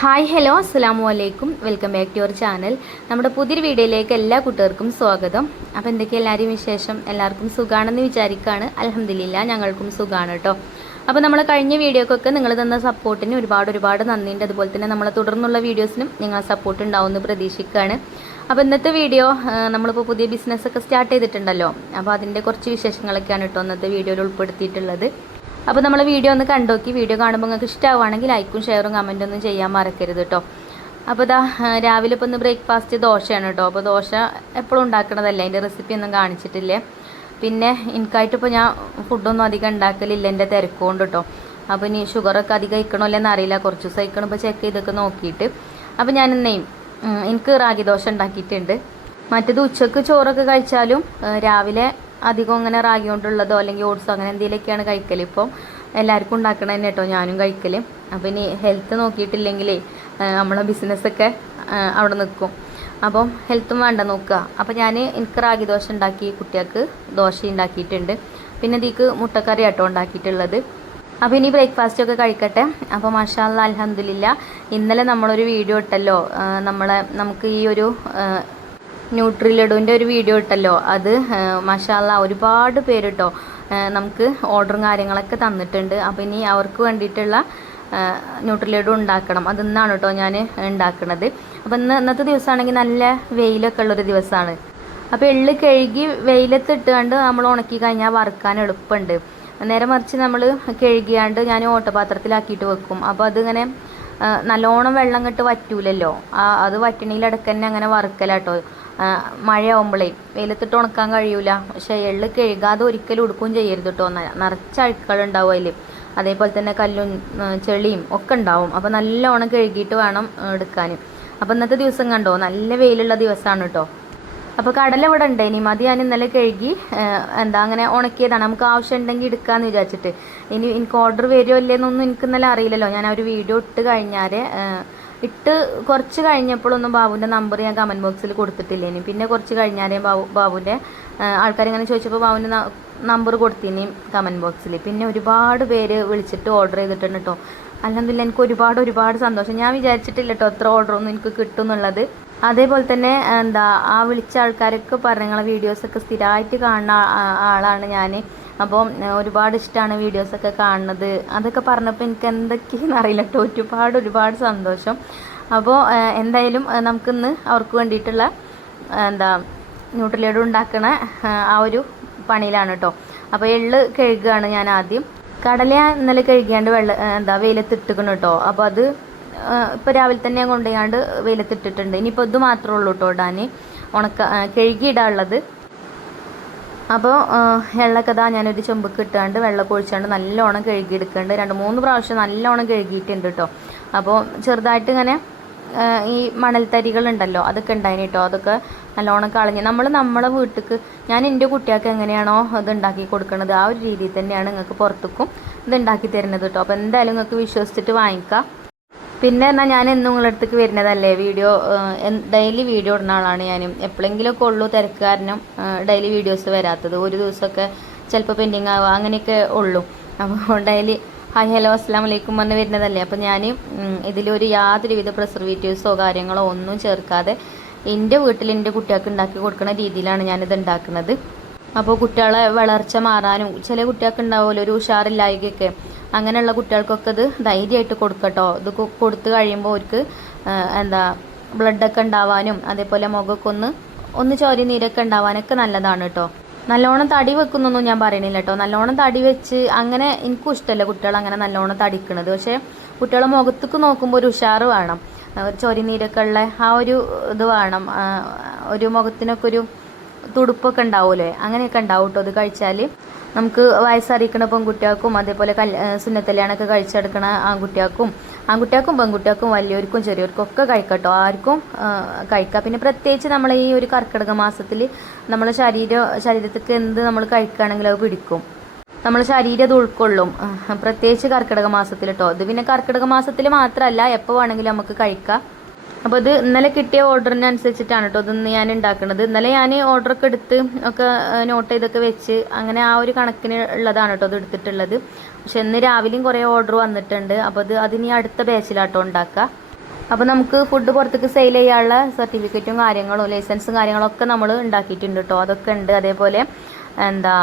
Hi hello അസ്സലാമു അലൈക്കും welcome back to your channel. നമ്മുടെ പുതിയൊരു വീഡിയോയിലേക്ക് എല്ലാ കൂട്ടുകാർക്കും സ്വാഗതം. അപ്പോൾ എന്തൊക്കെ എല്ലാവരെയും വിശേഷം? എല്ലാവർക്കും സുഖാണെന്ന് വിചാരിക്കുകയാണ്. അൽഹംദുലില്ലാ ഞങ്ങൾക്കും സുഖമാണ് കേട്ടോ. അപ്പോൾ നമ്മൾ കഴിഞ്ഞ വീഡിയോക്കൊക്കെ നിങ്ങൾ തന്ന സപ്പോർട്ടിന് ഒരുപാട് നന്ദിയുണ്ട്. അതുപോലെ തന്നെ നമ്മളെ തുടർന്നുള്ള വീഡിയോസിനും നിങ്ങളെ സപ്പോർട്ട് ഉണ്ടാവുമെന്ന് പ്രതീക്ഷിക്കുകയാണ്. അപ്പോൾ ഇന്നത്തെ വീഡിയോ നമ്മളിപ്പോൾ പുതിയ ബിസിനസ്സൊക്കെ സ്റ്റാർട്ട് ചെയ്തിട്ടുണ്ടല്ലോ, അപ്പോൾ അതിൻ്റെ കുറച്ച് വിശേഷങ്ങളൊക്കെയാണ് കേട്ടോ ഇന്നത്തെ വീഡിയോയിൽ ഉൾപ്പെടുത്തിയിട്ടുള്ളത്. അപ്പോൾ നമ്മൾ വീഡിയോ ഒന്ന് കണ്ടോക്കി. വീഡിയോ കാണുമ്പോൾ നിങ്ങൾക്ക് ഇഷ്ടമാവുകയാണെങ്കിൽ ലൈക്കും ഷെയറും കമൻറ്റും ഒന്നും ചെയ്യാൻ മറക്കരുത് കേട്ടോ. അപ്പോൾ ഇതാ രാവിലെ ഇപ്പോൾ ഇന്ന് ബ്രേക്ക്ഫാസ്റ്റ് ദോശയാണ് കേട്ടോ. അപ്പോൾ ദോശ എപ്പോഴും ഉണ്ടാക്കണതല്ലേ, അതിൻ്റെ റെസിപ്പി ഒന്നും കാണിച്ചിട്ടില്ലേ. പിന്നെ എനിക്കായിട്ടിപ്പോൾ ഞാൻ ഫുഡൊന്നും അധികം ഉണ്ടാക്കലില്ല, എൻ്റെ തിരക്കുകൊണ്ട് കേട്ടോ. അപ്പോൾ ഇനി ഷുഗറൊക്കെ അധികം കഴിക്കണമല്ലെന്ന് അറിയില്ല, കുറച്ച് ദിവസം കഴിക്കണം. ഇപ്പോൾ ചെക്ക് ചെയ്തൊക്കെ നോക്കിയിട്ട് അപ്പോൾ ഞാൻ എനിക്ക് റാഗി ദോശ ഉണ്ടാക്കിയിട്ടുണ്ട്. മറ്റേത് ഉച്ചക്ക് ചോറൊക്കെ കഴിച്ചാലും രാവിലെ അധികം അങ്ങനെ റാഗി കൊണ്ടുള്ളതോ അല്ലെങ്കിൽ ഓട്സോ അങ്ങനെ എന്തെങ്കിലുമൊക്കെയാണ് കഴിക്കൽ. ഇപ്പോൾ എല്ലാവർക്കും ഉണ്ടാക്കണ തന്നെ കേട്ടോ ഞാനും കഴിക്കൽ. അപ്പോൾ ഇനി ഹെൽത്ത് നോക്കിയിട്ടില്ലെങ്കിലേ നമ്മളെ ബിസിനസ്സൊക്കെ അവിടെ നിൽക്കും. അപ്പം ഹെൽത്തും വേണ്ട നോക്കുക. അപ്പോൾ എനിക്ക് റാഗി ദോശ ഉണ്ടാക്കി, കുട്ടികൾക്ക് ദോശ ഉണ്ടാക്കിയിട്ടുണ്ട്. പിന്നെ ഇതിക്ക് മുട്ടക്കറി ആട്ടോ ഉണ്ടാക്കിയിട്ടുള്ളത്. അപ്പോൾ ഇനി ബ്രേക്ക്ഫാസ്റ്റൊക്കെ കഴിക്കട്ടെ. അപ്പോൾ മാഷാ അല്ലാ അൽഹംദുലില്ലാ ഇന്നലെ നമ്മളൊരു വീഡിയോ ഇട്ടല്ലോ, നമുക്ക് ഈ ഒരു ന്യൂട്രിലഡുവിൻ്റെ ഒരു വീഡിയോ ഇട്ടല്ലോ. അത് മാഷാ അല്ലാ ഒരുപാട് പേര് കേട്ടോ നമുക്ക് ഓർഡറും കാര്യങ്ങളൊക്കെ തന്നിട്ടുണ്ട്. അപ്പോൾ ഇനി അവർക്ക് വേണ്ടിയിട്ടുള്ള ന്യൂട്രിലഡു ഉണ്ടാക്കണം. അതിന്നാണ് കേട്ടോ ഞാൻ ഉണ്ടാക്കുന്നത്. അപ്പോൾ ഇന്നത്തെ ദിവസമാണെങ്കിൽ നല്ല വെയിലൊക്കെ ഉള്ളൊരു ദിവസമാണ്. അപ്പോൾ എള്ള് കഴുകി വെയിലത്തിട്ടുകൊണ്ട് നമ്മൾ ഉണക്കി കഴിഞ്ഞാൽ വറുക്കാൻ എളുപ്പമുണ്ട്. നേരെ മറിച്ച് നമ്മൾ കഴുകിയാണ്ട് ഞാൻ ഓട്ടപാത്രത്തിലാക്കിയിട്ട് വെക്കും. അപ്പോൾ അതിങ്ങനെ നല്ലോണം വെള്ളം കെട്ട് വറ്റൂലല്ലോ, അത് വറ്റണിയിൽ ഇടയ്ക്ക് തന്നെ അങ്ങനെ വറുക്കലാട്ടോ. മഴയാവുമ്പോഴേ വെയിലത്തിട്ട് ഉണക്കാൻ കഴിയൂല. പക്ഷേ എള്ള് കഴുകാതെ ഒരിക്കലും ഉടുക്കുകയും ചെയ്യരുത് കേട്ടോ. നിറച്ച അഴുക്കളുണ്ടാവും അതിൽ. അതേപോലെ തന്നെ കല്ലും ചെളിയും ഒക്കെ ഉണ്ടാവും. അപ്പോൾ നല്ലോണം കഴുകിയിട്ട് വേണം എടുക്കാൻ. അപ്പോൾ ഇന്നത്തെ ദിവസം കണ്ടോ നല്ല വെയിലുള്ള ദിവസമാണ് കേട്ടോ. അപ്പോൾ കടല ഇവിടെ ഉണ്ട്, ഇനി മതി. ഞാൻ ഇന്നലെ കഴുകി അങ്ങനെ ഉണക്കിയതാണ്. നമുക്ക് ആവശ്യം ഉണ്ടെങ്കിൽ എടുക്കാമെന്ന് വിചാരിച്ചിട്ട്. ഇനി എനിക്ക് ഓർഡർ വരുമോ ഇല്ലേന്നൊന്നും എനിക്ക് ഇന്നലെ അറിയില്ലല്ലോ. ഞാൻ ആ ഒരു വീഡിയോ ഇട്ട് കഴിഞ്ഞാൽ കുറച്ച് കഴിഞ്ഞപ്പോഴൊന്നും ബാബുവിൻ്റെ നമ്പർ ഞാൻ കമൻറ്റ് ബോക്സിൽ കൊടുത്തിട്ടില്ല. ഇനി പിന്നെ കുറച്ച് കഴിഞ്ഞാൽ ബാബുവിൻ്റെ ആൾക്കാരിങ്ങനെ ചോദിച്ചപ്പോൾ ബാബുവിൻ്റെ നമ്പർ കൊടുത്തിനി കമൻറ്റ് ബോക്സിൽ. പിന്നെ ഒരുപാട് പേര് വിളിച്ചിട്ട് ഓർഡർ ചെയ്തിട്ടുണ്ട് കേട്ടോ. അൽഹംദുലില്ലാ എനിക്ക് ഒരുപാട് സന്തോഷം. ഞാൻ വിചാരിച്ചിട്ടില്ല കേട്ടോ അത്ര ഓർഡറൊന്നും എനിക്ക് കിട്ടും എന്നുള്ളത്. അതേപോലെ തന്നെ ആ വിളിച്ച ആൾക്കാരൊക്കെ പറഞ്ഞ നിങ്ങളെ വീഡിയോസൊക്കെ സ്ഥിരമായിട്ട് കാണുന്ന ആളാണ് ഞാൻ. അപ്പോൾ ഒരുപാട് ഇഷ്ടമാണ് വീഡിയോസൊക്കെ കാണുന്നത്. അതൊക്കെ പറഞ്ഞപ്പോൾ എനിക്ക് എന്തൊക്കെയാണെന്ന് അറിയില്ല കേട്ടോ. ഒരുപാട് സന്തോഷം. അപ്പോൾ എന്തായാലും നമുക്കിന്ന് അവർക്ക് വേണ്ടിയിട്ടുള്ള ന്യൂട്രിലഡു ഉണ്ടാക്കണ ആ ഒരു പണിയിലാണ് കേട്ടോ. അപ്പോൾ എള്ള് കഴുകുകയാണ് ഞാൻ ആദ്യം. കടല ഇന്നലെ കഴുകിയാണ്ട് വെയിലത്തിട്ടിക്കണം കേട്ടോ. അപ്പോൾ അത് ഇപ്പോൾ രാവിലെ തന്നെ കൊണ്ടുപോയാണ്ട് വെയിലത്തിട്ടിട്ടുണ്ട്. ഇനിയിപ്പോൾ ഇത് മാത്രമേ ഉള്ളൂ കേട്ടോ ഇടാൻ, കഴുകിയിടാനുള്ളത്. അപ്പോൾ എള്ളൊക്കെ ഞാനൊരു ചെമ്പൊക്കെ ഇട്ടാണ്ട് വെള്ളമൊക്കെ ഒഴിച്ചാണ്ട് നല്ലോണം കഴുകിയെടുക്കുന്നുണ്ട്. 2-3 പ്രാവശ്യം നല്ലോണം കഴുകിയിട്ടുണ്ട് കേട്ടോ. അപ്പോൾ ചെറുതായിട്ട് ഇങ്ങനെ ഈ മണൽത്തരികളുണ്ടല്ലോ അതൊക്കെ ഉണ്ടായിന് കേട്ടോ. അതൊക്കെ നല്ലോണം കളഞ്ഞ് നമ്മളെ വീട്ടിലേക്ക് ഞാൻ എൻ്റെ കുട്ടികൾക്ക് എങ്ങനെയാണോ ഇത് ഉണ്ടാക്കി കൊടുക്കുന്നത് ആ ഒരു രീതിയിൽ തന്നെയാണ് നിങ്ങൾക്ക് പുറത്തേക്കും ഇത് ഉണ്ടാക്കി തരുന്നത് കേട്ടോ. അപ്പോൾ എന്തായാലും നിങ്ങൾക്ക് വിശ്വസിച്ചിട്ട് വാങ്ങിക്കാം. പിന്നെ ഞാൻ എന്നും നിങ്ങളുടെ അടുത്തേക്ക് വരുന്നതല്ലേ, ഡെയിലി വീഡിയോ ഇടുന്ന ആളാണ് ഞാൻ. എപ്പോഴെങ്കിലുമൊക്കെ ഉള്ളൂ തിരക്ക് കാരണം ഡെയിലി വീഡിയോസ് വരാത്തത്. ഒരു ദിവസമൊക്കെ ചിലപ്പോൾ പെൻഡിങ് ആവുക അങ്ങനെയൊക്കെ ഉള്ളൂ. അപ്പോൾ ഡെയിലി ഹായ് ഹലോ അസ്സലാമു അലൈക്കും പറഞ്ഞ് വരുന്നതല്ലേ. അപ്പോൾ ഞാൻ ഇതിലൊരു യാതൊരുവിധ പ്രിസർവേറ്റീവ്സോ കാര്യങ്ങളോ ഒന്നും ചേർക്കാതെ എൻ്റെ വീട്ടിൽ എൻ്റെ കുട്ടികൾക്ക് ഉണ്ടാക്കി കൊടുക്കുന്ന രീതിയിലാണ് ഞാനിത് ഉണ്ടാക്കുന്നത്. അപ്പോൾ കുട്ടികളെ വളർച്ച മാറാനും ചില കുട്ടികൾക്ക് ഉണ്ടാവുമല്ലോ ഒരു ഉഷാറില്ലായ്കയൊക്കെ, അങ്ങനെയുള്ള കുട്ടികൾക്കൊക്കെ ഇത് ധൈര്യമായിട്ട് കൊടുക്കട്ടോ. ഇത് കൊടുത്തു കഴിയുമ്പോൾ അവർക്ക് ബ്ലഡൊക്കെ ഉണ്ടാവാനും അതേപോലെ മുഖമൊക്കെ ഒന്ന് ചോരി നീരൊക്കെ ഉണ്ടാവാനൊക്കെ നല്ലതാണ് കേട്ടോ. നല്ലോണം തടി വെക്കുന്നൊന്നും ഞാൻ പറയണില്ല കേട്ടോ. നല്ലോണം തടി വെച്ച് അങ്ങനെ എനിക്കും ഇഷ്ടമല്ല കുട്ടികൾ അങ്ങനെ നല്ലോണം തടിക്കണത്. പക്ഷേ കുട്ടികളെ മുഖത്തേക്ക് നോക്കുമ്പോൾ ഒരു ഉഷാറ് വേണം, ചോരി നീരൊക്കെ ഉള്ള ആ ഒരു ഇത് വേണം. ഒരു മുഖത്തിനൊക്കെ ഒരു തുടുപ്പൊക്കെ ഉണ്ടാവുമല്ലേ, അങ്ങനെയൊക്കെ ഉണ്ടാവും കേട്ടോ ഇത് കഴിച്ചാൽ. നമുക്ക് വയസ്സറിയിക്കണ പെൺകുട്ടികൾക്കും അതേപോലെ സുന്നത്തല്യാണൊക്കെ കഴിച്ചെടുക്കണ ആൺകുട്ടികൾക്കും പെൺകുട്ടികൾക്കും വലിയവർക്കും ചെറിയവർക്കും ഒക്കെ കഴിക്കട്ടോ. ആർക്കും കഴിക്കാം. പിന്നെ പ്രത്യേകിച്ച് നമ്മൾ ഈ ഒരു കർക്കിടക മാസത്തിൽ നമ്മളെ ശരീരത്തേക്ക് എന്ത് നമ്മൾ കഴിക്കുകയാണെങ്കിലും അത് പിടിക്കും, നമ്മൾ ശരീരം അത് ഉൾക്കൊള്ളും. പ്രത്യേകിച്ച് കർക്കിടക മാസത്തിൽ കേട്ടോ. ഇത് പിന്നെ കർക്കിടക മാസത്തിൽ മാത്രമല്ല എപ്പോൾ വേണമെങ്കിലും നമുക്ക് കഴിക്കാം. അപ്പോൾ ഇത് ഇന്നലെ കിട്ടിയ ഓർഡറിനനുസരിച്ചിട്ടാണ് കേട്ടോ ഇതൊന്ന് ഞാൻ ഉണ്ടാക്കുന്നത്. ഇന്നലെ ഞാൻ ഓർഡറൊക്കെ എടുത്ത് ഒക്കെ നോട്ട് ചെയ്തൊക്കെ വെച്ച് അങ്ങനെ ആ ഒരു കണക്കിന് ഉള്ളതാണ് കേട്ടോ ഇത് എടുത്തിട്ടുള്ളത്. പക്ഷെ ഇന്ന് രാവിലെയും കുറേ ഓർഡർ വന്നിട്ടുണ്ട്. അപ്പോൾ അതിനി അടുത്ത ബാച്ചിലാട്ടോ ഉണ്ടാക്കുക. അപ്പോൾ നമുക്ക് ഫുഡ് പുറത്തേക്ക് സെയിൽ ചെയ്യാനുള്ള സർട്ടിഫിക്കറ്റും കാര്യങ്ങളും ലൈസൻസും കാര്യങ്ങളൊക്കെ നമ്മൾ ഉണ്ടാക്കിയിട്ടുണ്ട് കേട്ടോ. അതൊക്കെ ഉണ്ട്. അതേപോലെ എന്താ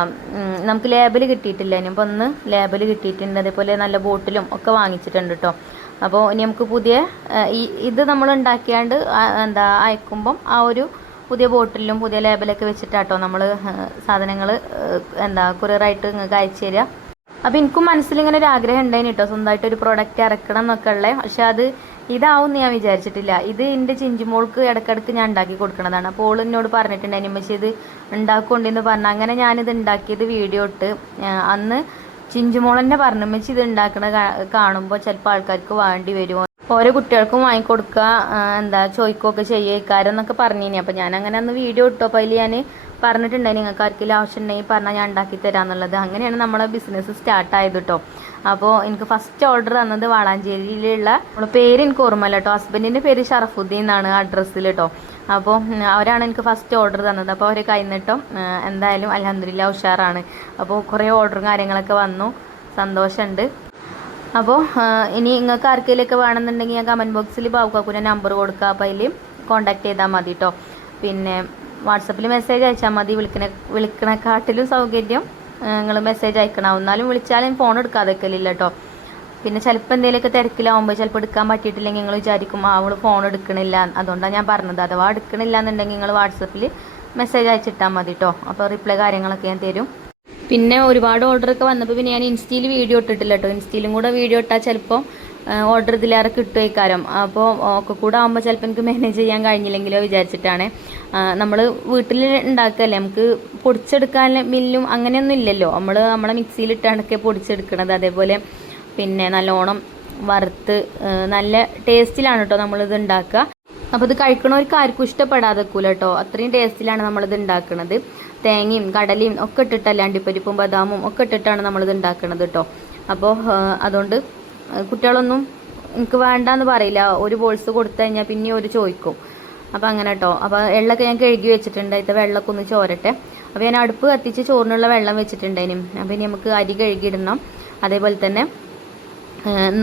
നമുക്ക് ലേബൽ കിട്ടിയിട്ടില്ല, ഇനിയിപ്പോൾ ഒന്ന് ലേബൽ കിട്ടിയിട്ടുണ്ട്. അതേപോലെ നല്ല ബോട്ടിലും ഒക്കെ വാങ്ങിച്ചിട്ടുണ്ട് കേട്ടോ. അപ്പോൾ ഇനി നമുക്ക് പുതിയ ഇത് നമ്മൾ ഉണ്ടാക്കിയാണ്ട് എന്താ അയക്കുമ്പം ആ ഒരു പുതിയ ബോട്ടിലും പുതിയ ലേബലൊക്കെ വെച്ചിട്ടാട്ടോ നമ്മൾ സാധനങ്ങൾ എന്താ കൊറിയറായിട്ട് നിങ്ങൾക്ക് അയച്ചു തരിക. അപ്പോൾ എനിക്കും മനസ്സിലിങ്ങനെ ഒരു ആഗ്രഹം ഉണ്ടായിന് കേട്ടോ, സ്വന്തമായിട്ടൊരു പ്രോഡക്റ്റ് ഇറക്കണം എന്നൊക്കെ ഉള്ളത്. പക്ഷെ അത് ഇതാവും ഞാൻ വിചാരിച്ചിട്ടില്ല. ഇത് എൻ്റെ ചിഞ്ചുമോൾക്ക് ഇടയ്ക്കിടയ്ക്ക് ഞാൻ ഉണ്ടാക്കി കൊടുക്കണതാണ്. അപ്പോൾ ഓൾ എന്നോട് പറഞ്ഞിട്ടുണ്ടായിരുന്നു പക്ഷേ ഇത് ഉണ്ടാക്കുകൊണ്ടെന്ന് പറഞ്ഞാൽ അങ്ങനെ ഞാനിത് ഉണ്ടാക്കിയത് വീഡിയോ ഇട്ട്. അന്ന് ചിഞ്ചുമോൾ തന്നെ പറഞ്ഞു അമ്മച്ചി ഇത് ഉണ്ടാക്കണ കാണുമ്പോൾ ചിലപ്പോൾ ആൾക്കാർക്ക് വേണ്ടി വരുമോ, ഓരോ കുട്ടികൾക്കും വാങ്ങിക്കൊടുക്കുക എന്താ ചോദിക്കുകയൊക്കെ ചെയ്യേക്കാരം എന്നൊക്കെ പറഞ്ഞിനി. അപ്പോൾ ഞാൻ അങ്ങനെ അന്ന് വീഡിയോ ഇട്ടു. അപ്പോൾ അതിൽ ഞാൻ പറഞ്ഞിട്ടുണ്ടായി നിങ്ങൾക്ക് ആർക്കെങ്കിലും ആവശ്യം ഉണ്ടെങ്കിൽ പറഞ്ഞാൽ ഞാൻ ഉണ്ടാക്കി തരാമെന്നുള്ളത്. അങ്ങനെയാണ് നമ്മളെ ബിസിനസ് സ്റ്റാർട്ടായത് കേട്ടോ. അപ്പോൾ എനിക്ക് ഫസ്റ്റ് ഓർഡർ തന്നത് വളാഞ്ചേരിയിലുള്ള, നമ്മളെ പേര് എനിക്ക് ഓർമ്മയില്ല കേട്ടോ, ഹസ്ബൻഡിൻ്റെ പേര് ഷറഫുദ്ദീൻ എന്നാണ് അഡ്രസ്സിൽ കേട്ടോ. അപ്പോൾ അവരാണ് എനിക്ക് ഫസ്റ്റ് ഓർഡർ തന്നത്. അപ്പോൾ അവർ കഴിഞ്ഞിട്ടോ എന്തായാലും അൽഹംദുലില്ലാ ഉഷാറാണ്. അപ്പോൾ കുറേ ഓർഡറും കാര്യങ്ങളൊക്കെ വന്നു, സന്തോഷമുണ്ട്. അപ്പോൾ ഇനി നിങ്ങൾക്ക് ആർക്കെങ്കിലുമൊക്കെ വേണമെന്നുണ്ടെങ്കിൽ ഞാൻ കമൻറ്റ് ബോക്സിൽ ബാബുക്കാക്കൂൻ്റെ നമ്പർ കൊടുക്കുക. അപ്പോൾ അതിൽ കോൺടാക്ട് ചെയ്താൽ മതി കേട്ടോ. പിന്നെ വാട്സപ്പിൽ മെസ്സേജ് അയച്ചാൽ മതി. വിളിക്കണക്കാട്ടിലും സൗകര്യം നിങ്ങൾ മെസ്സേജ് അയക്കണം. എന്നാലും വിളിച്ചാലും ഫോൺ എടുക്കാതെക്കലില്ല കേട്ടോ. പിന്നെ ചിലപ്പോൾ എന്തെങ്കിലുമൊക്കെ തിരക്കിലാവുമ്പോൾ ചിലപ്പോൾ എടുക്കാൻ പറ്റിയിട്ടില്ലെങ്കിൽ നിങ്ങൾ വിചാരിക്കും അവൾ ഫോൺ എടുക്കണില്ല, അതുകൊണ്ടാണ് ഞാൻ പറഞ്ഞത്. അഥവാ എടുക്കണില്ല എന്നുണ്ടെങ്കിൽ നിങ്ങൾ വാട്സപ്പിൽ മെസ്സേജ് അയച്ചിട്ടാൽ മതി കേട്ടോ. അപ്പോൾ റിപ്ലൈ കാര്യങ്ങളൊക്കെ ഞാൻ തരും. പിന്നെ ഒരുപാട് ഓർഡറൊക്കെ വന്നപ്പോൾ പിന്നെ ഞാൻ ഇൻസ്റ്റയിൽ വീഡിയോ ഇട്ടിട്ടില്ല കേട്ടോ. ഇൻസ്റ്റയിലും കൂടെ വീഡിയോ ഇട്ടാൽ ചിലപ്പോൾ ഓർഡർ ഇതിലേറെ കിട്ടുമായിക്കാരം. അപ്പോൾ ഒക്കെ കൂടെ ആകുമ്പോൾ ചിലപ്പോൾ എനിക്ക് മാനേജ് ചെയ്യാൻ കഴിഞ്ഞില്ലെങ്കിലോ വിചാരിച്ചിട്ടാണ്. നമ്മൾ വീട്ടിൽ ഉണ്ടാക്കുകയല്ലേ, നമുക്ക് പൊടിച്ചെടുക്കാൻ മില്ലും അങ്ങനെയൊന്നും ഇല്ലല്ലോ. നമ്മളെ മിക്സിയിലിട്ടാണൊക്കെ പൊടിച്ചെടുക്കണത്. അതേപോലെ പിന്നെ നല്ലോണം വറുത്ത് നല്ല ടേസ്റ്റിലാണ് കേട്ടോ നമ്മളിത് ഉണ്ടാക്കുക. അപ്പോൾ ഇത് കഴിക്കണവർക്ക് ആർക്കും ഇഷ്ടപ്പെടാതെ വെക്കൂല കേട്ടോ, അത്രയും ടേസ്റ്റിലാണ് നമ്മളിത് ഉണ്ടാക്കുന്നത്. തേങ്ങയും കടലയും ഒക്കെ ഇട്ടിട്ടല്ല, അണ്ടിപ്പരിപ്പും ബദാമും ഒക്കെ ഇട്ടിട്ടാണ് നമ്മളിത് ഉണ്ടാക്കുന്നത് കേട്ടോ. അപ്പോൾ അതുകൊണ്ട് കുട്ടികളൊന്നും എനിക്ക് വേണ്ടാന്ന് പറയില്ല. ഒരു ബോൾസ് കൊടുത്തു കഴിഞ്ഞാൽ പിന്നെ ഒരു ചോദിക്കും. അപ്പോൾ അങ്ങനെ കേട്ടോ. അപ്പോൾ എള്ളൊക്കെ ഞാൻ കഴുകി വെച്ചിട്ടുണ്ട്. അതിൻ്റെ വെള്ളമൊക്കെ ഒന്ന് ചോരട്ടെ. അപ്പോൾ ഞാൻ അടുപ്പ് കത്തിച്ച് ചോറിനുള്ള വെള്ളം വെച്ചിട്ടുണ്ടായിരുന്നു. അപ്പോൾ ഇനി നമുക്ക് അരി കഴുകിയിടണം. അതേപോലെ തന്നെ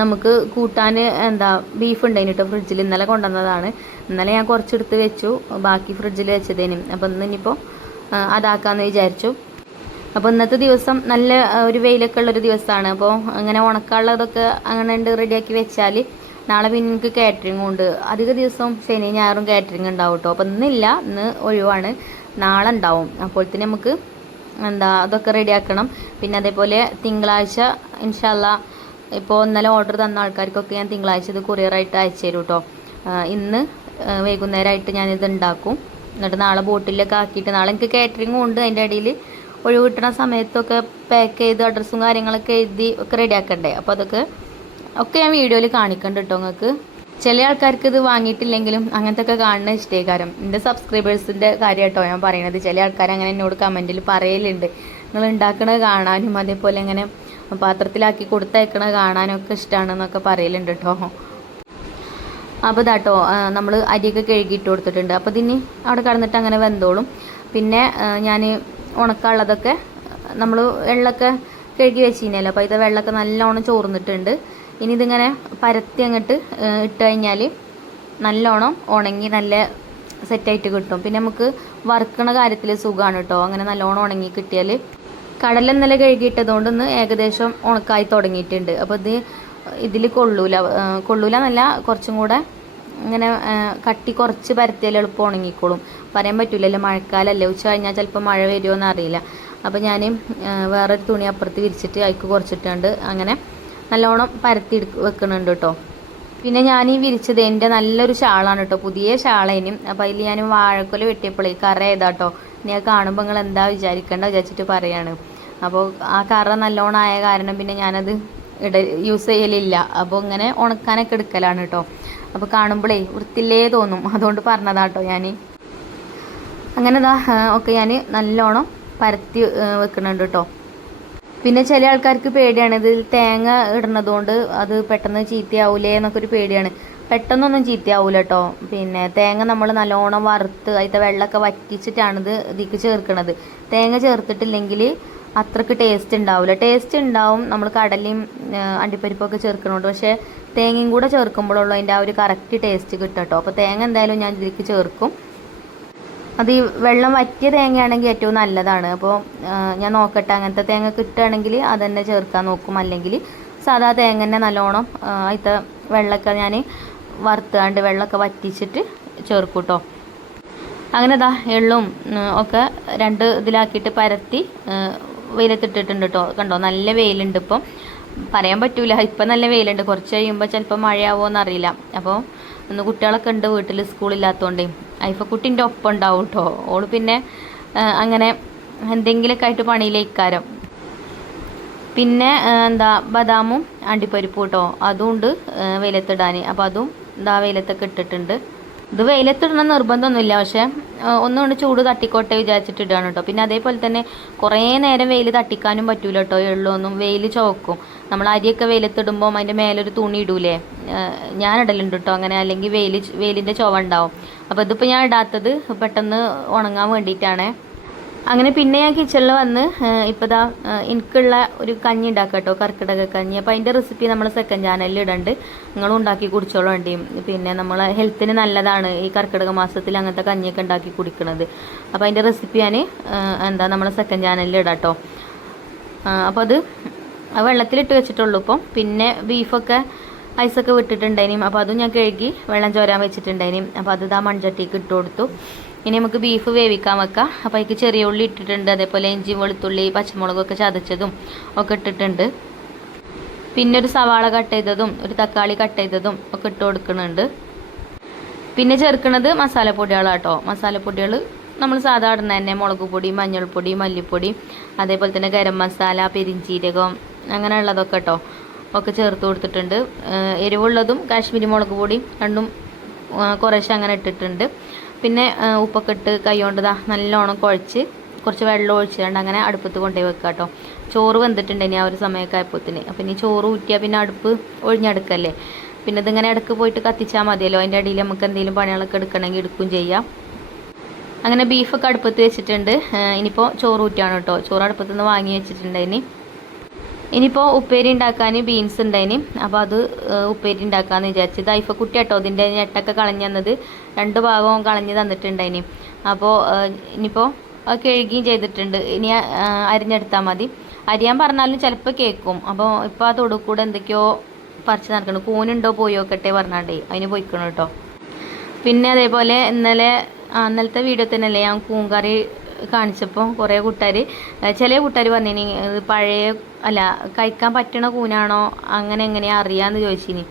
നമുക്ക് കൂട്ടാൻ എന്താ ബീഫ് ഉണ്ടായിന് കേട്ടോ ഫ്രിഡ്ജിൽ, ഇന്നലെ കൊണ്ടുവന്നതാണ്. ഇന്നലെ ഞാൻ കുറച്ചെടുത്ത് വെച്ചു, ബാക്കി ഫ്രിഡ്ജിൽ വെച്ചതേനും. അപ്പോൾ ഇന്നിപ്പോൾ അതാക്കാമെന്ന് വിചാരിച്ചു. അപ്പോൾ ഇന്നത്തെ ദിവസം നല്ല ഒരു വെയിലൊക്കെ ഉള്ളൊരു ദിവസമാണ്. അപ്പോൾ അങ്ങനെ ഉണക്കാനുള്ളതൊക്കെ അങ്ങനെ ഉണ്ട് റെഡിയാക്കി വെച്ചാൽ നാളെ പിന്നെ എനിക്ക് കാറ്ററിംഗും ഉണ്ട്. അധിക ദിവസവും ശനി ഞായറും കാറ്ററിംഗ് ഉണ്ടാവും കേട്ടോ. അപ്പോൾ ഇന്നില്ല, ഇന്ന് ഒഴിവാണ്, നാളെ ഉണ്ടാവും. അപ്പോഴത്തേന് നമുക്ക് എന്താ അതൊക്കെ റെഡിയാക്കണം. പിന്നെ അതേപോലെ തിങ്കളാഴ്ച ഇൻഷാ അല്ലാ ഇപ്പോൾ ഇന്നലെ ഓർഡർ തന്ന ആൾക്കാർക്കൊക്കെ ഞാൻ തിങ്കളാഴ്ച ഇത് കൊറിയറായിട്ട് അയച്ചു തരും കേട്ടോ. ഇന്ന് വൈകുന്നേരമായിട്ട് ഞാനിത് ഉണ്ടാക്കും. എന്നിട്ട് നാളെ ബോട്ടിലൊക്കെ ആക്കിയിട്ട് നാളെ എനിക്ക് കാറ്ററിംഗും ഉണ്ട്. അതിൻ്റെ ഇടയിൽ ഒഴിവ് കിട്ടുന്ന സമയത്തൊക്കെ പാക്ക് ചെയ്ത് അഡ്രസ്സും കാര്യങ്ങളൊക്കെ എഴുതി ഒക്കെ റെഡിയാക്കണ്ടേ. അപ്പോൾ അതൊക്കെ ഞാൻ വീഡിയോയിൽ കാണിക്കണ്ട കേട്ടോ നിങ്ങൾക്ക്. ചില ആൾക്കാർക്ക് ഇത് വാങ്ങിയിട്ടില്ലെങ്കിലും അങ്ങനത്തെ ഒക്കെ കാണുന്ന ഇഷ്ടേക്കാരം. എൻ്റെ സബ്സ്ക്രൈബേഴ്സിൻ്റെ കാര്യം കേട്ടോ ഞാൻ പറയുന്നത്. ചില ആൾക്കാർ അങ്ങനെ എന്നോട് കമൻറ്റിൽ പറയലുണ്ട്, നിങ്ങൾ ഉണ്ടാക്കണത് കാണാനും അതേപോലെ ഇങ്ങനെ പാത്രത്തിലാക്കി കൊടുത്തയക്കണത് കാണാനൊക്കെ ഇഷ്ടമാണെന്നൊക്കെ പറയലുണ്ട് കേട്ടോ. അപ്പോൾ ഇതാട്ടോ നമ്മൾ അരിയൊക്കെ കഴുകിയിട്ട് കൊടുത്തിട്ടുണ്ട്. അപ്പോൾ ഇതിന് അവിടെ കിടന്നിട്ട് അങ്ങനെ വെന്തോളും. പിന്നെ ഞാൻ ഉണക്കാനുള്ളതൊക്കെ നമ്മൾ വെള്ളമൊക്കെ കഴുകി വെച്ചിരുന്നല്ലോ. അപ്പോൾ ഇത് വെള്ളമൊക്കെ നല്ലോണം ചോർന്നിട്ടുണ്ട്. ഇനി ഇതിങ്ങനെ പരത്തി അങ്ങോട്ട് ഇട്ട് കഴിഞ്ഞാൽ നല്ലോണം ഉണങ്ങി നല്ല സെറ്റായിട്ട് കിട്ടും. പിന്നെ നമുക്ക് വറുക്കണ കാര്യത്തിൽ സുഖമാണ് കേട്ടോ, അങ്ങനെ നല്ലോണം ഉണങ്ങി കിട്ടിയാൽ. കടല ഇന്നലെ കഴുകിയിട്ടതുകൊണ്ട് ഒന്ന് ഏകദേശം ഉണക്കായി തുടങ്ങിയിട്ടുണ്ട്. അപ്പോൾ ഇതിൽ കൊള്ളൂല എന്നല്ല, കുറച്ചും കൂടെ ഇങ്ങനെ കട്ടി കുറച്ച് പരത്തിയാൽ എളുപ്പം ഉണങ്ങിക്കോളും. പറയാൻ പറ്റില്ലല്ലോ, മഴക്കാലമല്ലേ, ഉച്ച കഴിഞ്ഞാൽ ചിലപ്പോൾ മഴ വരുമോ എന്നറിയില്ല. അപ്പോൾ ഞാൻ വേറൊരു തുണി അപ്പുറത്ത് വിരിച്ചിട്ട് അതിക്ക് കുറച്ചിട്ടുണ്ട് അങ്ങനെ നല്ലോണം പരത്തി വെക്കുന്നുണ്ട് കേട്ടോ. പിന്നെ ഞാൻ ഈ വിരിച്ചത് എൻ്റെ നല്ലൊരു ഷാളാണ് കേട്ടോ, പുതിയ ഷാളേനും. അപ്പോൾ അതിൽ ഞാൻ വാഴക്കൊല വെട്ടിയപ്പോഴേ കറ ഏതാട്ടോ, ഞാൻ കാണുമ്പോൾ നിങ്ങൾ എന്താ വിചാരിച്ചിട്ട് പറയാണ്. അപ്പോൾ ആ കറ നല്ലോണം ആയ കാരണം പിന്നെ ഞാനത് യൂസ് ചെയ്യലില്ല. അപ്പോൾ ഇങ്ങനെ ഉണക്കാനൊക്കെ എടുക്കലാണ് കേട്ടോ. അപ്പോൾ കാണുമ്പോഴേ വൃത്തിയില്ലേ തോന്നും, അതുകൊണ്ട് പറഞ്ഞതാട്ടോ ഞാൻ. അങ്ങനെ ഒക്കെ ഞാൻ നല്ലോണം പരത്തി വെക്കുന്നുണ്ട് കേട്ടോ. പിന്നെ ചില ആൾക്കാർക്ക് പേടിയാണ് ഇതിൽ തേങ്ങ ഇടുന്നതുകൊണ്ട് അത് പെട്ടെന്ന് ചീത്തയാവൂലേ എന്നൊക്കെ ഒരു പേടിയാണ്. പെട്ടെന്നൊന്നും ചീത്തയാവൂല കേട്ടോ. പിന്നെ തേങ്ങ നമ്മൾ നല്ലോണം വറുത്ത് അതിൻ്റെ വെള്ളമൊക്കെ വറ്റിച്ചിട്ടാണ് ഇതിലേക്ക് ചേർക്കണത്. തേങ്ങ ചേർത്തിട്ടില്ലെങ്കിൽ അത്രക്ക് ടേസ്റ്റ് ഉണ്ടാവില്ല. ടേസ്റ്റ് ഉണ്ടാവും നമ്മൾ കടലയും അണ്ടിപ്പരിപ്പൊക്കെ ചേർക്കണോണ്ട്, പക്ഷേ തേങ്ങയും കൂടെ ചേർക്കുമ്പോഴുള്ള അതിൻ്റെ ആ ഒരു കറക്റ്റ് ടേസ്റ്റ് കിട്ടും കേട്ടോ. അപ്പോൾ തേങ്ങ എന്തായാലും ഞാൻ ഇതിലേക്ക് ചേർക്കും. അത് ഈ വെള്ളം വറ്റിയ തേങ്ങയാണെങ്കിൽ ഏറ്റവും നല്ലതാണ്. അപ്പോൾ ഞാൻ നോക്കട്ടെ, അങ്ങനത്തെ തേങ്ങ കിട്ടുകയാണെങ്കിൽ അത് തന്നെ ചേർക്കാൻ നോക്കും. അല്ലെങ്കിൽ സാധാ തേങ്ങ തന്നെ നല്ലോണം അതിലത്തെ വെള്ളമൊക്കെ ഞാൻ വറുത്താണ്ട് വെള്ളമൊക്കെ വറ്റിച്ചിട്ട് ചേർക്കും കേട്ടോ. അങ്ങനെ ദാ എള്ളും ഒക്കെ 2 ഇതിലാക്കിയിട്ട് പരത്തി വെയിലത്തിട്ടിട്ടുണ്ട് കേട്ടോ. കണ്ടോ, നല്ല വെയിലുണ്ട് ഇപ്പം. പറയാൻ പറ്റൂല, ഇപ്പം നല്ല വെയിലുണ്ട്. കുറച്ച് കഴിയുമ്പോൾ ചിലപ്പോൾ മഴയാവുമോ എന്നറിയില്ല. അപ്പോൾ ഇന്ന് കുട്ടികളൊക്കെ ഉണ്ട് വീട്ടിൽ, സ്കൂളില്ലാത്തതുകൊണ്ട്. ഐഫക്കുട്ടിൻ്റെ ഒപ്പം ഉണ്ടാവും കേട്ടോ. ഓള് പിന്നെ അങ്ങനെ എന്തെങ്കിലുമൊക്കെ ആയിട്ട് പണിയിലേക്കാരം. പിന്നെ ബദാമും അണ്ടിപ്പരിപ്പും കേട്ടോ, അതും ഉണ്ട് വെയിലത്തിടാൻ. അപ്പോൾ അതും വെയിലത്തൊക്കെ ഇട്ടിട്ടുണ്ട്. ഇത് വെയിലത്തിടണം നിർബന്ധമൊന്നുമില്ല, പക്ഷേ ഒന്നുകൊണ്ട് ചൂട് തട്ടിക്കോട്ടെ വിചാരിച്ചിട്ട് ഇടുകയാണ് കേട്ടോ. പിന്നെ അതേപോലെ തന്നെ കുറേ നേരം വെയിൽ തട്ടിക്കാനും പറ്റൂല കേട്ടോ. എള്ളൊന്നും വെയിൽ ചുവക്കും. നമ്മൾ അരിയൊക്കെ വെയിലത്തിടുമ്പോൾ അതിൻ്റെ മേലൊരു തുണി ഇടൂലേ, ഞാൻ ഇടലുണ്ട് കേട്ടോ അങ്ങനെ. അല്ലെങ്കിൽ വെയിലിൻ്റെ ചുവ ഉണ്ടാവും. അപ്പോൾ ഇതിപ്പോൾ ഞാൻ ഇടാത്തത് പെട്ടെന്ന് ഉണങ്ങാൻ വേണ്ടിയിട്ടാണ്. അങ്ങനെ പിന്നെ ഞാൻ കിച്ചണിൽ വന്ന് ഇപ്പോൾ എനിക്കുള്ള ഒരു കഞ്ഞി ഉണ്ടാക്കാം കേട്ടോ, കർക്കിടക കഞ്ഞി. അപ്പോൾ അതിൻ്റെ റെസിപ്പി നമ്മൾ സെക്കൻഡ് ചാനലിൽ ഇടണ്ട്, നിങ്ങളും ഉണ്ടാക്കി കുടിച്ചോളേണ്ടിയും. പിന്നെ നമ്മൾ ഹെൽത്തിന് നല്ലതാണ് ഈ കർക്കിടക മാസത്തിൽ അങ്ങനത്തെ കഞ്ഞിയൊക്കെ ഉണ്ടാക്കി കുടിക്കുന്നത്. അപ്പോൾ അതിൻ്റെ റെസിപ്പി ഞാൻ നമ്മൾ സെക്കൻഡ് ചാനലിൽ ഇടാം കേട്ടോ. അപ്പോൾ അത് വെള്ളത്തിലിട്ട് വെച്ചിട്ടുള്ളൂ ഇപ്പം. പിന്നെ ബീഫൊക്കെ ഐസൊക്കെ വിട്ടിട്ടുണ്ടായിനും. അപ്പോൾ അതും ഞാൻ കഴുകി വെള്ളം ചോരാൻ വെച്ചിട്ടുണ്ടായിനും. അപ്പോൾ അത് മൺചട്ടിക്ക് ഇട്ട് കൊടുത്തു. ഇനി നമുക്ക് ബീഫ് വേവിക്കാൻ വെക്കാം. അപ്പോൾ അതിലേക്ക് ചെറിയ ഉള്ളി ഇട്ടിട്ടുണ്ട്, അതേപോലെ ഇഞ്ചി വെളുത്തുള്ളി പച്ചമുളകൊക്കെ ചതച്ചതും ഒക്കെ ഇട്ടിട്ടുണ്ട്. പിന്നെ ഒരു സവാള കട്ട് ചെയ്തതും ഒരു തക്കാളി കട്ട് ചെയ്തതും ഒക്കെ ഇട്ട് കൊടുക്കുന്നുണ്ട്. പിന്നെ ചേർക്കുന്നത് മസാലപ്പൊടികളാട്ടോ. മസാലപ്പൊടികൾ നമ്മൾ സാധാരണ തന്നെ മുളക് പൊടി, മഞ്ഞൾപ്പൊടി, മല്ലിപ്പൊടി, അതേപോലെ തന്നെ ഗരം മസാല, പെരിഞ്ചീരകം, അങ്ങനെയുള്ളതൊക്കെ കേട്ടോ ഒക്കെ ചേർത്ത് കൊടുത്തിട്ടുണ്ട്. എരിവുള്ളതും കാശ്മീരി മുളക് പൊടി രണ്ടും കുറേശ്ശെ അങ്ങനെ ഇട്ടിട്ടുണ്ട്. പിന്നെ ഉപ്പൊക്കെ ഇട്ട് കൈ കൊണ്ട് നല്ലോണം കുഴച്ച് കുറച്ച് വെള്ളം ഒഴിച്ചുകൊണ്ട് അങ്ങനെ അടുപ്പത്ത് കൊണ്ടുപോയി വെക്കുക കേട്ടോ. ചോറ് വെന്തിട്ടുണ്ട് ഇനി ആ ഒരു സമയമൊക്കെ ആയപ്പോത്തിന്. അപ്പം ഇനി ചോറ് ഊറ്റിയാൽ പിന്നെ അടുപ്പ് ഒഴിഞ്ഞെടുക്കല്ലേ. പിന്നെ ഇതിങ്ങനെ ഇടയ്ക്ക് പോയിട്ട് കത്തിച്ചാൽ മതിയല്ലോ. അതിൻ്റെ ഇടയിൽ നമുക്ക് എന്തെങ്കിലും പണികളൊക്കെ എടുക്കണമെങ്കിൽ എടുക്കുകയും ചെയ്യാം. അങ്ങനെ ബീഫൊക്കെ അടുപ്പത്ത് വെച്ചിട്ടുണ്ട്. ഇനിയിപ്പോൾ ചോറ് ഊറ്റിയാണ് കേട്ടോ. ചോറ് അടുപ്പത്ത് നിന്ന് വാങ്ങി വെച്ചിട്ടുണ്ട്. ഇനിയിപ്പോൾ ഉപ്പേരി ഉണ്ടാക്കാൻ ബീൻസ് ഉണ്ടായിന്. അപ്പോൾ അത് ഉപ്പേരി ഉണ്ടാക്കാമെന്ന് വിചാരിച്ചത്. ഐഫക്കുട്ടി കേട്ടോ ഇതിൻ്റെ ഞെട്ടൊക്കെ കളഞ്ഞു തന്നത്, 2 ഭാഗവും കളഞ്ഞ് തന്നിട്ടുണ്ടായിന്. അപ്പോൾ ഇനിയിപ്പോൾ കഴുകുകയും ചെയ്തിട്ടുണ്ട്. ഇനി അരിഞ്ഞെടുത്താൽ മതി. അരിയാൻ പറഞ്ഞാലും ചിലപ്പോൾ കേൾക്കും. അപ്പോൾ ഇപ്പോൾ ആ തൊടുക്കൂടെ എന്തൊക്കെയോ പറിച്ച് നടക്കണം. കൂനുണ്ടോ പോയി നോക്കട്ടെ പറഞ്ഞാണ്ടേ അതിന് പോയിക്കണം കേട്ടോ. പിന്നെ അതേപോലെ ഇന്നലത്തെ വീഡിയോ തന്നെയല്ലേ ഞാൻ കൂൺകറി കാണിച്ചപ്പോൾ കുറേ കൂട്ടുകാർ, ചില കൂട്ടുകാർ പറഞ്ഞിനി പഴയ കഴിക്കാൻ പറ്റണ കൂനാണോ അങ്ങനെ എങ്ങനെയാണ് അറിയാമെന്ന് ചോദിച്ചിനി.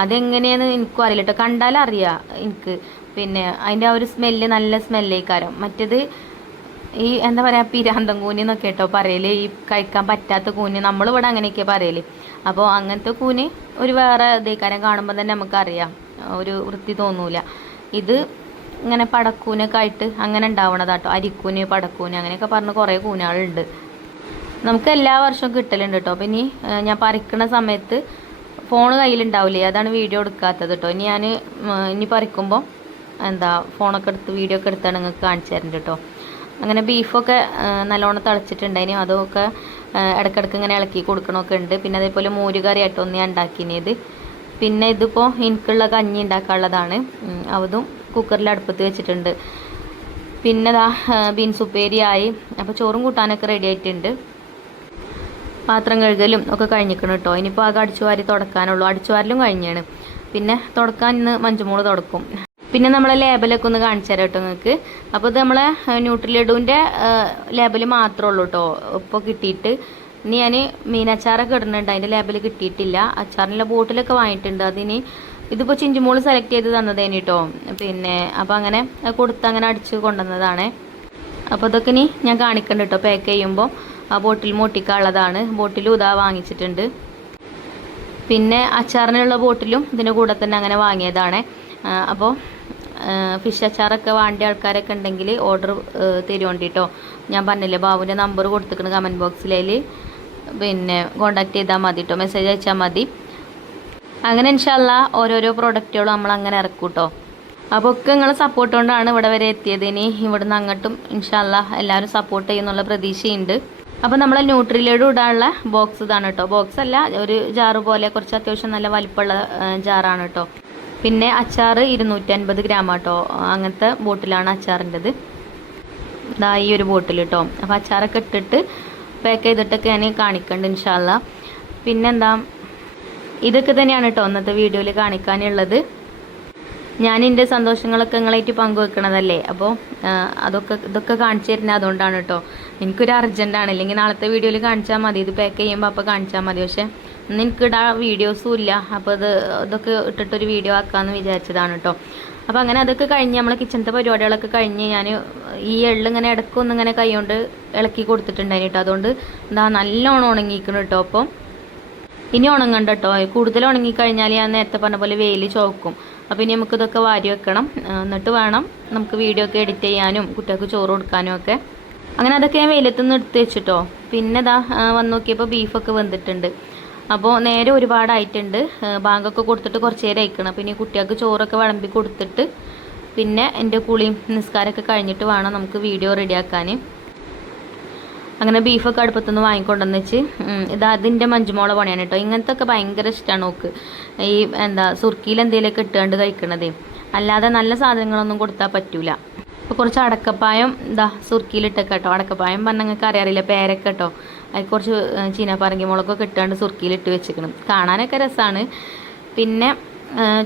അതെങ്ങനെയാന്ന് എനിക്കും അറിയില്ല കേട്ടോ. കണ്ടാലറിയാം എനിക്ക്. പിന്നെ അതിൻ്റെ ആ ഒരു സ്മെല്ല് നല്ല സ്മെല്ലേക്കാരം. മറ്റേത് ഈ എന്താ പറയുക പിരാന്തം കൂന് എന്നൊക്കെ കേട്ടോ പറയല്. ഈ കഴിക്കാൻ പറ്റാത്ത കൂന് നമ്മളിവിടെ അങ്ങനെയൊക്കെ പറയല്. അപ്പോൾ അങ്ങനത്തെ കൂന് ഒരു വേറെ ഇതേക്കാരം കാണുമ്പോൾ തന്നെ നമുക്കറിയാം, ഒരു വൃത്തി തോന്നൂല. ഇത് ഇങ്ങനെ പടക്കൂനൊക്കെ ആയിട്ട് അങ്ങനെ ഉണ്ടാവണതാട്ടോ. അരിക്കൂന്, പടക്കൂന് അങ്ങനെയൊക്കെ പറഞ്ഞ് കുറേ കൂനുകളുണ്ട്. നമുക്ക് എല്ലാ വർഷവും കിട്ടലുണ്ട് കേട്ടോ. അപ്പം ഇനി ഞാൻ പറിക്കണ സമയത്ത് ഫോൺ കയ്യിലുണ്ടാവില്ലേ, അതാണ് വീഡിയോ എടുക്കാത്തത് കേട്ടോ. ഇനി പറിക്കുമ്പോൾ ഫോണൊക്കെ എടുത്ത് വീഡിയോ ഒക്കെ എടുത്താണ് നിങ്ങൾക്ക് കാണിച്ചു തരുന്നുണ്ട് കേട്ടോ. അങ്ങനെ ബീഫൊക്കെ നല്ലോണം തിളച്ചിട്ടുണ്ടായിന്. അതൊക്കെ ഇടയ്ക്കിടയ്ക്ക് ഇങ്ങനെ ഇളക്കി കൊടുക്കണമൊക്കെ ഉണ്ട്. പിന്നെ അതേപോലെ മോരുകറി ആയിട്ടോ ഒന്ന് ഞാൻ ഉണ്ടാക്കിയത്. പിന്നെ ഇതിപ്പോൾ എനിക്കുള്ള കഞ്ഞി ഉണ്ടാക്കാനുള്ളതാണ്. അതും കുക്കറിൽ അടുപ്പത്ത് വെച്ചിട്ടുണ്ട്. പിന്നെ ബീൻസ് ഉപ്പേരിയായി. അപ്പോൾ ചോറും കൂട്ടാനൊക്കെ റെഡി ആയിട്ടുണ്ട്. പാത്രം കഴുകലും ഒക്കെ കഴിഞ്ഞിരിക്കണം കേട്ടോ. ഇനിയിപ്പോൾ ആകെ അടിച്ചുവാരി തുടക്കാനുള്ളൂ. അടിച്ചുവാരലും കഴിഞ്ഞാണ്. പിന്നെ തുടക്കാൻ ഇന്ന് മഞ്ജുമോള് തുടക്കും. പിന്നെ നമ്മളെ ലേബലൊക്കെ ഒന്ന് കാണിച്ചു തരാം കേട്ടോ നിങ്ങൾക്ക്. അപ്പോൾ ഇത് നമ്മളെ ന്യൂട്രിലഡുവിൻ്റെ ലേബൽ മാത്രമേ ഉള്ളൂ കേട്ടോ ഇപ്പോൾ കിട്ടിയിട്ട്. ഇനി ഞാൻ മീനച്ചാറൊക്കെ ഇടുന്നുണ്ട്, അതിൻ്റെ ലേബൽ കിട്ടിയിട്ടില്ല. അച്ചാറിൻ്റെ ബോട്ടിലൊക്കെ വാങ്ങിയിട്ടുണ്ട്. ഇതിപ്പോൾ ചിഞ്ചുമോള് സെലക്ട് ചെയ്ത് തന്നതേനി കേട്ടോ. പിന്നെ അപ്പോൾ അങ്ങനെ കൊടുത്ത് അങ്ങനെ അടിച്ച് കൊണ്ടുവന്നതാണ്. അപ്പോൾ ഇതൊക്കെ ഇനി ഞാൻ കാണിക്കണ്ട കേട്ടോ. പാക്ക് ചെയ്യുമ്പോൾ ആ ബോട്ടിൽ മൂട്ടിക്കാനുള്ളതാണ്. ബോട്ടിലും ഇതാ വാങ്ങിച്ചിട്ടുണ്ട്. പിന്നെ അച്ചാറിനുള്ള ബോട്ടിലും ഇതിൻ്റെ കൂടെ തന്നെ അങ്ങനെ വാങ്ങിയതാണ്. അപ്പോൾ ഫിഷ് അച്ചാറൊക്കെ വേണ്ട ആൾക്കാരൊക്കെ ഉണ്ടെങ്കിൽ ഓർഡർ തരുവേണ്ടി കേട്ടോ. ഞാൻ പറഞ്ഞില്ലേ ബാബുവിൻ്റെ നമ്പർ കൊടുത്തിരിക്കുന്നത് കമൻറ്റ് ബോക്സിൽ. പിന്നെ കോൺടാക്ട് ചെയ്താൽ മതി കേട്ടോ, മെസ്സേജ് അയച്ചാൽ മതി. അങ്ങനെ ഇൻഷാല്ലാ ഓരോരോ പ്രോഡക്റ്റുകളും നമ്മൾ അങ്ങനെ ഇറക്കും കേട്ടോ. അപ്പോൾ ഒക്കെ നിങ്ങളെ സപ്പോർട്ട് കൊണ്ടാണ് ഇവിടെ വരെ എത്തിയത്. ഇനി ഇവിടുന്ന് അങ്ങോട്ടും ഇൻഷാല്ലാ എല്ലാവരും സപ്പോർട്ട് ചെയ്യുന്നുള്ള പ്രതീക്ഷയുണ്ട്. അപ്പോൾ നമ്മൾ ന്യൂട്രിലയുടെ ഇടാനുള്ള ബോക്സ് ഇതാണ് കേട്ടോ. ബോക്സ് അല്ല, ഒരു ജാറ് പോലെ കുറച്ച് അത്യാവശ്യം നല്ല വലിപ്പമുള്ള ജാറാണ് കേട്ടോ. പിന്നെ അച്ചാർ 250 ഗ്രാം കേട്ടോ. അങ്ങനത്തെ ബോട്ടിലാണ് അച്ചാറിൻ്റെത്. ഇതാ ഈ ഒരു ബോട്ടിൽ കേട്ടോ. അപ്പോൾ അച്ചാറൊക്കെ ഇട്ടിട്ട് പാക്ക് ചെയ്തിട്ടൊക്കെ ഞാൻ കാണിക്കുന്നുണ്ട് ഇൻഷാ അല്ലാ. പിന്നെന്താ, ഇതൊക്കെ തന്നെയാണ് കേട്ടോ ഇന്നത്തെ വീഡിയോയിൽ കാണിക്കാനുള്ളത്. ഞാൻ എൻ്റെ സന്തോഷങ്ങളൊക്കെ നിങ്ങളായിട്ട് പങ്കുവെക്കണതല്ലേ. അപ്പോൾ ഇതൊക്കെ കാണിച്ചു തരുന്നത് അതുകൊണ്ടാണ് കേട്ടോ. എനിക്കൊരു അർജൻറ്റാണ്, ഇല്ലെങ്കിൽ നാളത്തെ വീഡിയോയിൽ കാണിച്ചാൽ മതി. ഇത് പാക്ക് ചെയ്യുമ്പോൾ അപ്പോൾ കാണിച്ചാൽ മതി. പക്ഷേ ഇന്ന് എനിക്കിടാൻ വീഡിയോസും ഇല്ല. അപ്പോൾ ഇതൊക്കെ ഇട്ടിട്ടൊരു വീഡിയോ ആക്കാമെന്ന് വിചാരിച്ചതാണ് കേട്ടോ. അപ്പോൾ അങ്ങനെ അതൊക്കെ കഴിഞ്ഞ് നമ്മൾ കിച്ചണത്തെ പരിപാടികളൊക്കെ കഴിഞ്ഞ് ഞാൻ ഈ ഇങ്ങനെ ഇടയ്ക്കൊന്നിങ്ങനെ കൈ കൊണ്ട് ഇളക്കി കൊടുത്തിട്ടുണ്ടായിരുന്നു കേട്ടോ. അതുകൊണ്ട് എന്താ നല്ലോണം ഉണങ്ങിയിരിക്കണം കേട്ടോ. അപ്പോൾ ഇനി ഉണങ്ങണ്ട കേട്ടോ. കൂടുതൽ ഉണങ്ങിക്കഴിഞ്ഞാൽ ഞാൻ നേരത്തെ പറഞ്ഞ പോലെ വെയിൽ ചോക്കും. അപ്പോൾ ഇനി നമുക്കിതൊക്കെ വാരി വെക്കണം. എന്നിട്ട് വേണം നമുക്ക് വീഡിയോ ഒക്കെ എഡിറ്റ് ചെയ്യാനും കുട്ടികൾക്ക് ചോറ് കൊടുക്കാനും ഒക്കെ. അങ്ങനെ അതൊക്കെ ഞാൻ വെയിലത്ത് നിന്ന് എടുത്ത് വെച്ചിട്ടോ. പിന്നെ ഇതാ വന്ന് നോക്കിയപ്പോൾ ബീഫൊക്കെ വെന്തിട്ടുണ്ട്. അപ്പോൾ നേരെ ഒരുപാടായിട്ടുണ്ട്. ബാങ്കൊക്കെ കൊടുത്തിട്ട് കുറച്ച് നേരം അയക്കണം. പിന്നെ കുട്ടികൾക്ക് ചോറൊക്കെ വിളമ്പി കൊടുത്തിട്ട് പിന്നെ എൻ്റെ കുളിയും നിസ്കാരമൊക്കെ കഴിഞ്ഞിട്ട് വേണം നമുക്ക് വീഡിയോ റെഡിയാക്കാൻ. അങ്ങനെ ബീഫൊക്കെ അടുപ്പത്തുനിന്ന് വാങ്ങിക്കൊണ്ടുവന്ന് വെച്ച് അതിൻ്റെ മഞ്ജുമോളെ പണിയാണ് കേട്ടോ. ഇങ്ങനത്തെ ഒക്കെ ഭയങ്കര ഇഷ്ടമാണ് നോക്ക്. ഈ സുർക്കിയിൽ എന്തെങ്കിലുമൊക്കെ ഇട്ടുകൊണ്ട് കഴിക്കണതേ. അല്ലാതെ നല്ല സാധനങ്ങളൊന്നും കൊടുത്താൽ പറ്റൂല. അപ്പോൾ കുറച്ച് അടക്കപ്പായം സുർക്കിയിലിട്ടൊക്കെ കേട്ടോ. അടക്കപ്പായം പറഞ്ഞാൽ നിങ്ങൾക്ക് അറിയാറില്ല, പേരൊക്കെ കേട്ടോ. അതിൽ കുറച്ച് ചീനപ്പറങ്കി മുളകൊക്കെ ഇട്ടുകൊണ്ട് സുർക്കിയിലിട്ട് വെച്ചിക്കണം. കാണാനൊക്കെ രസമാണ്. പിന്നെ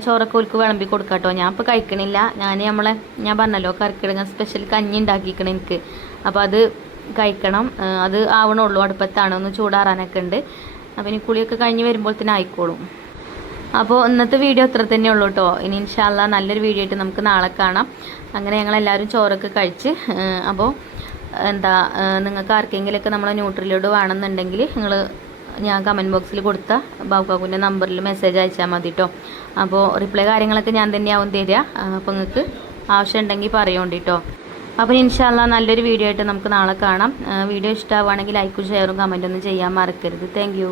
ചോറൊക്കെ ഒലുക്ക് വിളമ്പി കൊടുക്കാം കേട്ടോ. ഞാൻ ഇപ്പോൾ കഴിക്കണില്ല. ഞാൻ പറഞ്ഞല്ലോ കറിക്കിടങ്ങ സ്പെഷ്യൽ കഞ്ഞി ഉണ്ടാക്കിക്കണം എനിക്ക്. അപ്പോൾ അത് കഴിക്കണം. അത് ആവണുള്ളൂ, അടുപ്പത്താണ്, ഒന്ന് ചൂടാറാനൊക്കെ ഉണ്ട്. അപ്പോൾ ഇനി കുളിയൊക്കെ കഴിഞ്ഞ് വരുമ്പോൾ തന്നെ ആയിക്കോളും. അപ്പോൾ ഇന്നത്തെ വീഡിയോ അത്ര തന്നെ ഉള്ളൂ കേട്ടോ. ഇനി ഇൻഷാ അല്ലാ നല്ലൊരു വീഡിയോ ആയിട്ട് നമുക്ക് നാളെ കാണാം. അങ്ങനെ ഞങ്ങളെല്ലാവരും ചോറൊക്കെ കഴിച്ച് അപ്പോൾ നിങ്ങൾക്ക് ആർക്കെങ്കിലുമൊക്കെ നമ്മളെ ന്യൂട്രിലോട് വേണമെന്നുണ്ടെങ്കിൽ ഞാൻ കമൻറ്റ് ബോക്സിൽ കൊടുത്ത ബാബുക്കാക്കുൻ്റെ നമ്പറിൽ മെസ്സേജ് അയച്ചാൽ മതി കേട്ടോ. അപ്പോൾ റിപ്ലൈ കാര്യങ്ങളൊക്കെ ഞാൻ തന്നെയാവും തരിക. അപ്പോൾ നിങ്ങൾക്ക് ആവശ്യം ഉണ്ടെങ്കിൽ പറയുകൊണ്ട് കേട്ടോ. അപ്പോൾ ഇൻഷാ അല്ലാ നല്ലൊരു വീഡിയോ ആയിട്ട് നമുക്ക് നാളെ കാണാം. വീഡിയോ ഇഷ്ടമാവുകയാണെങ്കിൽ ലൈക്കും ഷെയറും കമൻറ്റൊന്നും ചെയ്യാൻ മറക്കരുത്. Thank you.